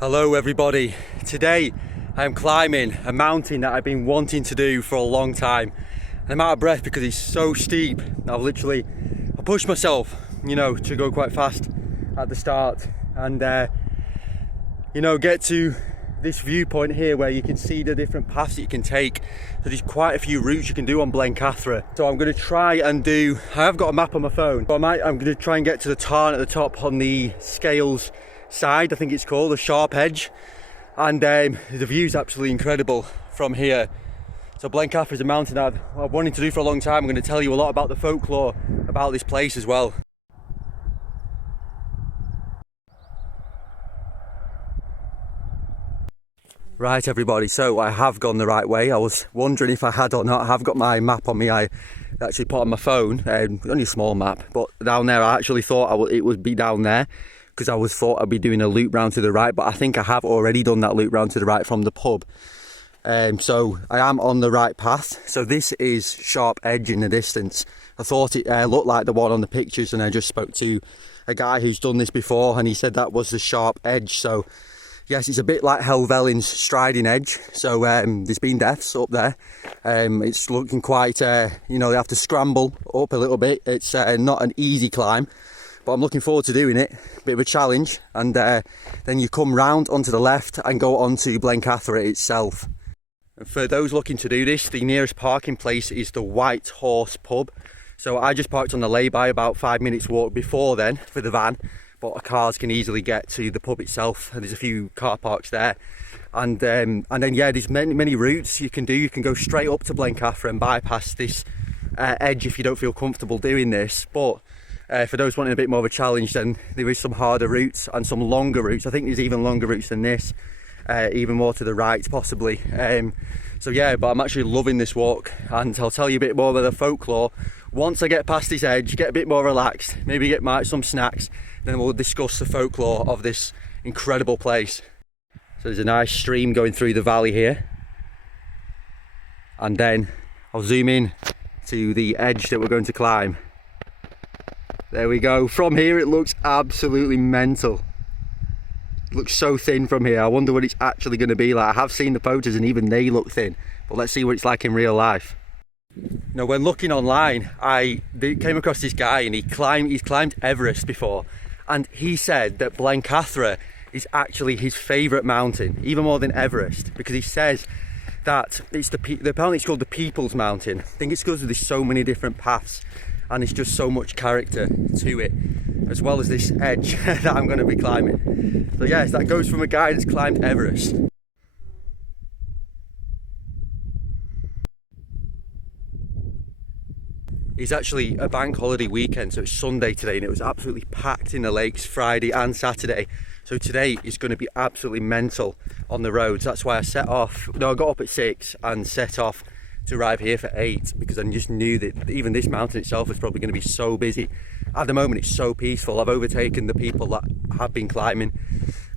Hello everybody. Today I am climbing a mountain that I've been wanting to do for a long time. And I'm out of breath because it's so steep. I pushed myself, to go quite fast at the start and get to this viewpoint here where you can see the different paths that you can take. So there's quite a few routes you can do on Blencathra. So I'm going to try and I have got a map on my phone, but I'm going to try and get to the tarn at the top on the scales side, I think it's called, the sharp edge, and the view's absolutely incredible from here. So Blencathra is a mountain I've wanted to do for a long time. I'm going to tell you a lot about the folklore about this place as well. Right everybody, so I have gone the right way. I was wondering if I had or not. I have got my map on me. I actually put on my phone, only a small map, but down there I actually thought it would be down there, because I thought I'd be doing a loop round to the right, but I think I have already done that loop round to the right from the pub. So I am on the right path. So this is Sharp Edge in the distance. I thought it looked like the one on the pictures, and I just spoke to a guy who's done this before and he said that was the Sharp Edge. So yes, it's a bit like Helvellyn's Striding Edge. So there's been deaths up there. It's looking quite, they have to scramble up a little bit. It's not an easy climb, but I'm looking forward to doing it. Bit of a challenge. And then you come round onto the left and go onto Blencathra itself. And for those looking to do this, the nearest parking place is the White Horse pub. So I just parked on the lay-by, about 5 minutes walk before then for the van, but cars can easily get to the pub itself, and there's a few car parks there. And then yeah, there's many routes you can do. You can go straight up to Blencathra and bypass this edge if you don't feel comfortable doing this. But for those wanting a bit more of a challenge, then there is some harder routes and some longer routes. I think there's even longer routes than this, even more to the right possibly. So yeah, but I'm actually loving this walk, and I'll tell you a bit more about the folklore once I get past this edge, get a bit more relaxed, maybe get some snacks, then we'll discuss the folklore of this incredible place. So there's a nice stream going through the valley here, and then I'll zoom in to the edge that we're going to climb. There we go. From here it looks absolutely mental. It looks so thin from here. I wonder what it's actually going to be like. I have seen the photos and even they look thin, but let's see what it's like in real life. Now, when looking online, I came across this guy, and he's climbed Everest before, and he said that Blencathra is actually his favourite mountain, even more than Everest, because he says that apparently it's called the People's Mountain. I think it's because there's so many different paths, and it's just so much character to it, as well as this edge that I'm going to be climbing. So yes, that goes from a guy that's climbed Everest. It's actually a bank holiday weekend, so it's Sunday today, and it was absolutely packed in the lakes Friday and Saturday. So today is going to be absolutely mental on the roads. That's why I got up at 6 and set off to arrive here for 8, because I just knew that even this mountain itself was probably going to be so busy. At the moment it's so peaceful. I've overtaken the people that have been climbing.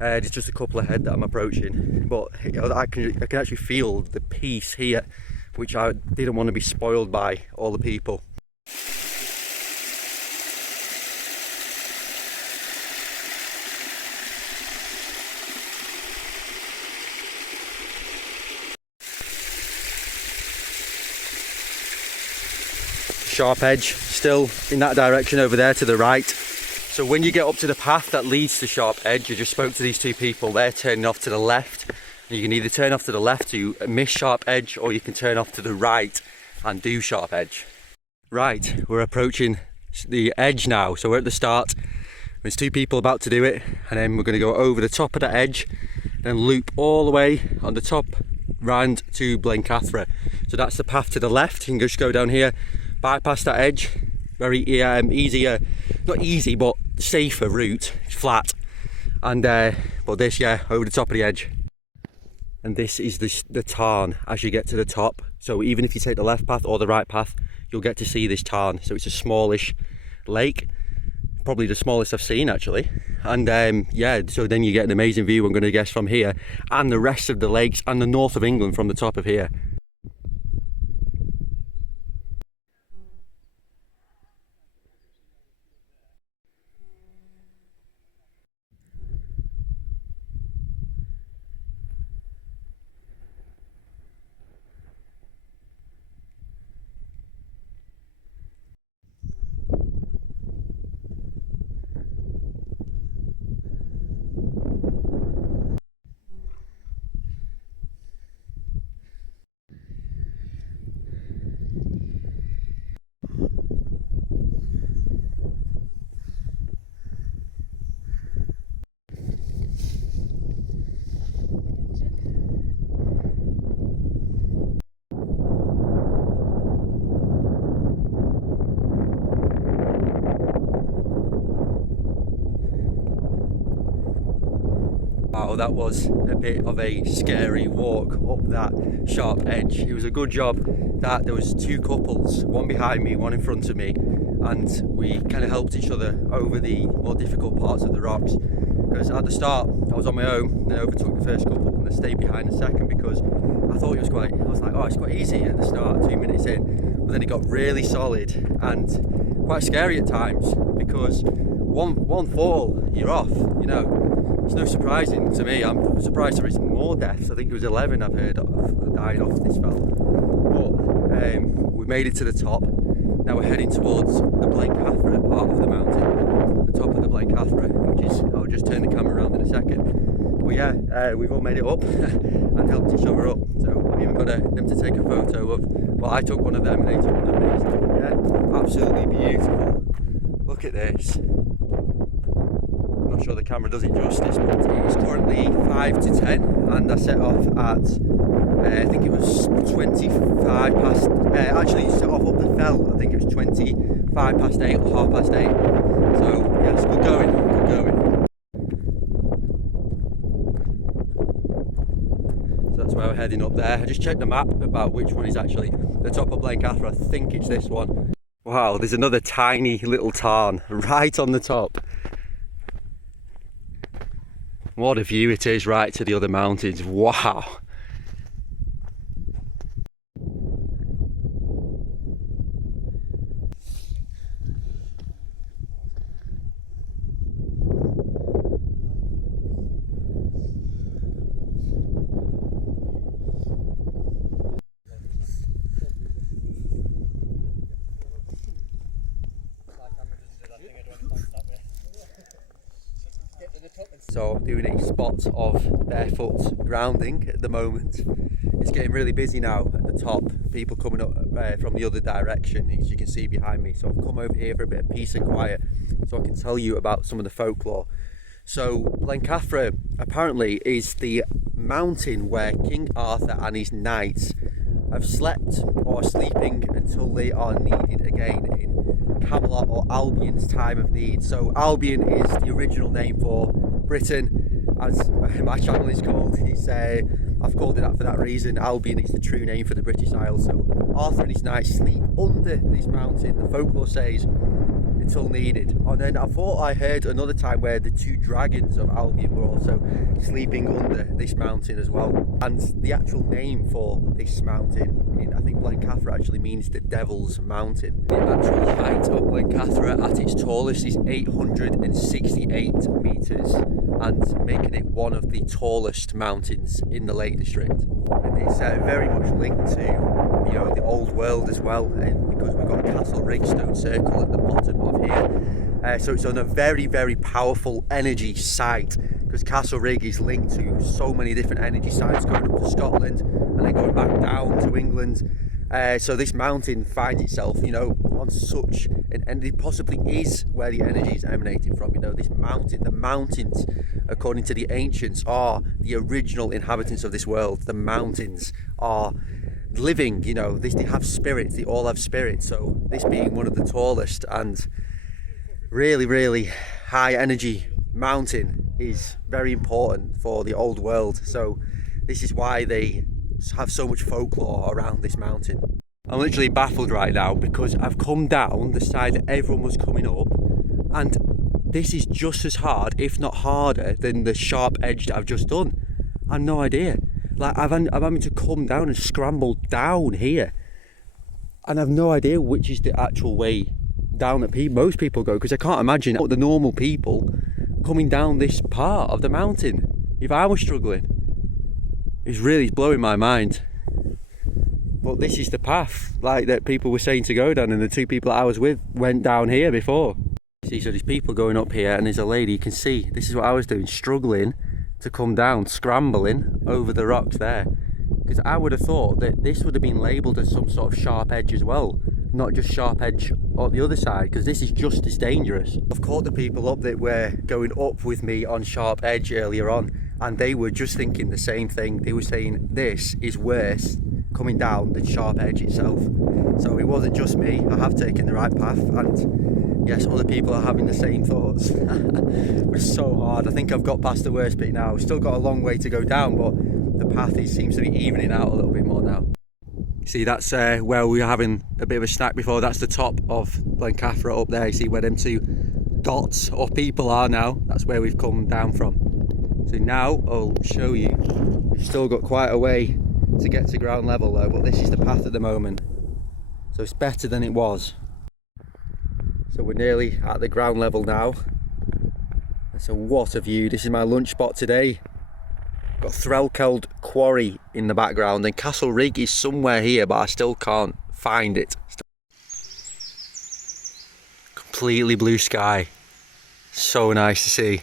There's just a couple ahead that I'm approaching, but I can actually feel the peace here, which I didn't want to be spoiled by all the people. Sharp Edge still in that direction over there to the right. So when you get up to the path that leads to Sharp Edge, you just spoke to these two people, they're turning off to the left. You can either turn off to the left to miss Sharp Edge, or you can turn off to the right and do Sharp Edge. Right, we're approaching the edge now, so we're at the start. There's two people about to do it, and then we're going to go over the top of that edge, then loop all the way on the top round to Blencathra. So that's the path to the left. You can just go down here, bypass that edge. Very easier, not easy, but safer route. It's flat, and but this, yeah, over the top of the edge. And this is the tarn as you get to the top. So even if you take the left path or the right path, you'll get to see this tarn. So it's a smallish lake, probably the smallest I've seen actually. And yeah, so then you get an amazing view, I'm going to guess, from here, and the rest of the lakes and the north of England from the top of here. that was a bit of a scary walk up that sharp edge. It was a good job that there was two couples, one behind me, one in front of me, and we kind of helped each other over the more difficult parts of the rocks. Because at the start I was on my own, then overtook the first couple and I stayed behind the second because I thought I was like, oh, it's quite easy at the start, 2 minutes in, but then it got really solid and quite scary at times because one fall, you're off, you know. It's no surprising to me. I'm surprised there isn't more deaths. I think there was 11 I've heard of dying off this fell. But we made it to the top. Now we're heading towards the Blencathra part of the mountain, the top of the Blencathra, which is, I'll just turn the camera around in a second. But yeah, we've all made it up and helped each other up. So I've even got them to take a photo of, well, I took one of them and they took one of me. So yeah, absolutely beautiful. Look at this. I'm not sure the camera does it justice, but it's currently 5 to 10 and I set off at, I think it was 25 past, actually set off up the fell, I think it was 25 past 8 or 8:30. So yes, good going, good going. So that's where we're heading up there. I just checked the map about which one is actually the top of Blencathra. I think it's this one. Wow, there's another tiny little tarn right on the top. What a view it is right to the other mountains, wow. So I'm doing a spot of barefoot grounding at the moment. It's getting really busy now at the top, people coming up from the other direction, as you can see behind me. So I've come over here for a bit of peace and quiet so I can tell you about some of the folklore. So Blencathra apparently is the mountain where King Arthur and his knights have slept or are sleeping until they are needed again in Camelot or Albion's time of need. So Albion is the original name for Britain, as my channel is called. I've called it that for that reason. Albion is the true name for the British Isles. So Arthur and his knights sleep under this mountain, the folklore says, until needed. And then I thought I heard another time where the two dragons of Albion were also sleeping under this mountain as well. And the actual name for this mountain, I think Blencathra, actually means the Devil's Mountain. The actual height of Blencathra at its tallest is 868 metres and making it one of the tallest mountains in the Lake District. And it's very much linked to, you know, the old world as well, and because we've got Castle Rig Stone Circle at the bottom of here. So it's on a very, very powerful energy site, because Castle Rig is linked to so many different energy sites going up to Scotland and then going back down to England. So this mountain finds itself, you know, on such an, and it possibly is where the energy is emanating from. You know, this mountain, the mountains, according to the ancients, are the original inhabitants of this world. The mountains are living, you know, they have spirits, they all have spirits. So this being one of the tallest and really, really high energy mountain is very important for the old world. So this is why they have so much folklore around this mountain. I'm literally baffled right now because I've come down the side that everyone was coming up, and this is just as hard, if not harder, than the sharp edge that I've just done. I have no idea. Like I'm having to come down and scramble down here, and I've no idea which is the actual way down that most people go, because I can't imagine the normal people coming down this part of the mountain if I was struggling. It's really blowing my mind. But this is the path, like, that people were saying to go down, and the two people that I was with went down here before. See, so there's people going up here, and there's a lady, you can see, this is what I was doing, struggling to come down, scrambling over the rocks there. Because I would have thought that this would have been labelled as some sort of sharp edge as well, not just sharp edge on the other side, because this is just as dangerous. I've caught the people up that were going up with me on sharp edge earlier on, and they were just thinking the same thing. They were saying this is worse coming down than sharp edge itself. So it wasn't just me. I have taken the right path, and yes, other people are having the same thoughts. It's so hard. I think I've got past the worst bit now. We've still got a long way to go down, but the path seems to be evening out a little bit more now. See, that's where we were having a bit of a snack before. That's the top of Blencathra up there. You see where them two dots or people are now. That's where we've come down from. So now I'll show you. We've still got quite a way to get to ground level though, but this is the path at the moment. So it's better than it was. So we're nearly at the ground level now. And so what a view. This is my lunch spot today. Got Threlkeld Quarry in the background, and Castle Rig is somewhere here, but I still can't find it. Completely blue sky. So nice to see.